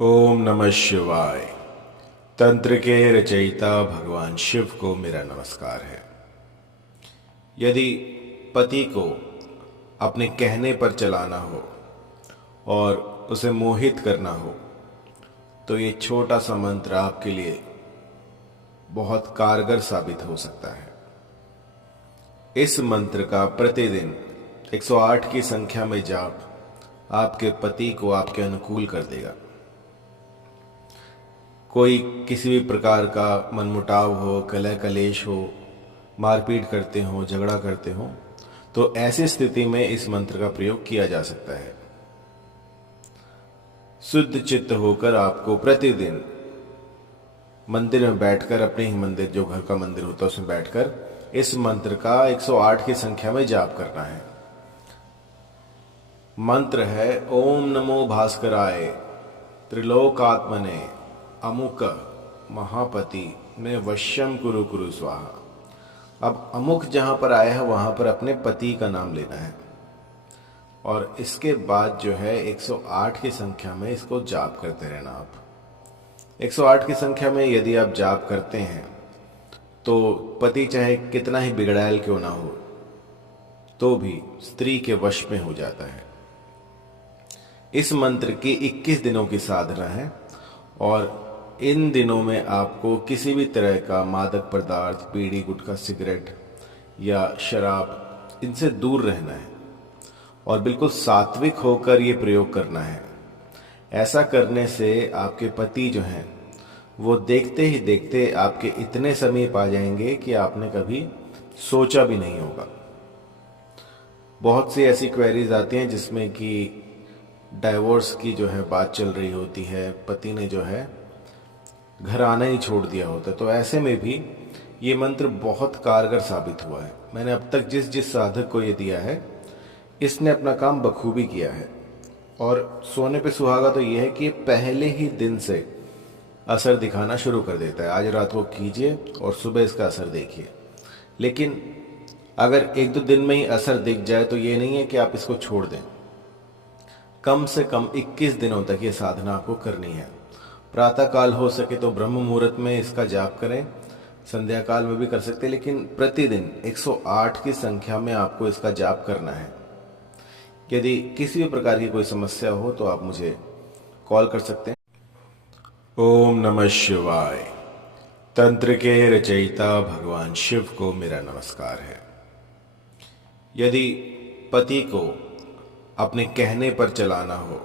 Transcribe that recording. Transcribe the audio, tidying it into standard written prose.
ओम नमः शिवाय। तंत्र के रचयिता भगवान शिव को मेरा नमस्कार है। यदि पति को अपने कहने पर चलाना हो और उसे मोहित करना हो तो ये छोटा सा मंत्र आपके लिए बहुत कारगर साबित हो सकता है। इस मंत्र का प्रतिदिन 108 की संख्या में जाप आपके पति को आपके अनुकूल कर देगा। कोई किसी भी प्रकार का मनमुटाव हो, कलह कलेश हो, मारपीट करते हो, झगड़ा करते हो, तो ऐसी स्थिति में इस मंत्र का प्रयोग किया जा सकता है। शुद्ध चित्त होकर आपको प्रतिदिन मंदिर में बैठकर, अपने ही मंदिर, जो घर का मंदिर होता है उसमें बैठकर इस मंत्र का 108 की संख्या में जाप करना है। मंत्र है ओम नमो भास्कराय त्रिलोकात्मने अमुक महापति में वश्यम कुरु कुरु स्वाहा। अब अमुक जहां पर आया है वहां पर अपने पति का नाम लेना है और इसके बाद जो है 108 की संख्या में इसको जाप करते रहना। आप 108 की संख्या में यदि आप जाप करते हैं तो पति चाहे कितना ही बिगड़ैल क्यों ना हो तो भी स्त्री के वश में हो जाता है। इस मंत्र की 21 दिनों की साधना है और इन दिनों में आपको किसी भी तरह का मादक पदार्थ, बीड़ी, गुटखा, सिगरेट या शराब, इनसे दूर रहना है और बिल्कुल सात्विक होकर ये प्रयोग करना है। ऐसा करने से आपके पति जो हैं वो देखते ही देखते आपके इतने समीप आ जाएंगे कि आपने कभी सोचा भी नहीं होगा। बहुत सी ऐसी क्वेरीज आती हैं जिसमें कि डाइवोर्स की जो है बात चल रही होती है, पति ने जो है घर आना ही छोड़ दिया होता है, तो ऐसे में भी ये मंत्र बहुत कारगर साबित हुआ है। मैंने अब तक जिस जिस साधक को ये दिया है इसने अपना काम बखूबी किया है। और सोने पे सुहागा तो ये है कि पहले ही दिन से असर दिखाना शुरू कर देता है। आज रात को कीजिए और सुबह इसका असर देखिए। लेकिन अगर एक दो दिन में ही असर दिख जाए तो ये नहीं है कि आप इसको छोड़ दें। कम से कम 21 दिनों तक ये साधना आपको करनी है। प्रातः काल हो सके तो ब्रह्म मुहूर्त में इसका जाप करें, संध्या काल में भी कर सकते हैं, लेकिन प्रतिदिन 108 की संख्या में आपको इसका जाप करना है। यदि किसी भी प्रकार की कोई समस्या हो तो आप मुझे कॉल कर सकते हैं। ओम नमः शिवाय। तंत्र के रचयिता भगवान शिव को मेरा नमस्कार है। यदि पति को अपने कहने पर चलाना हो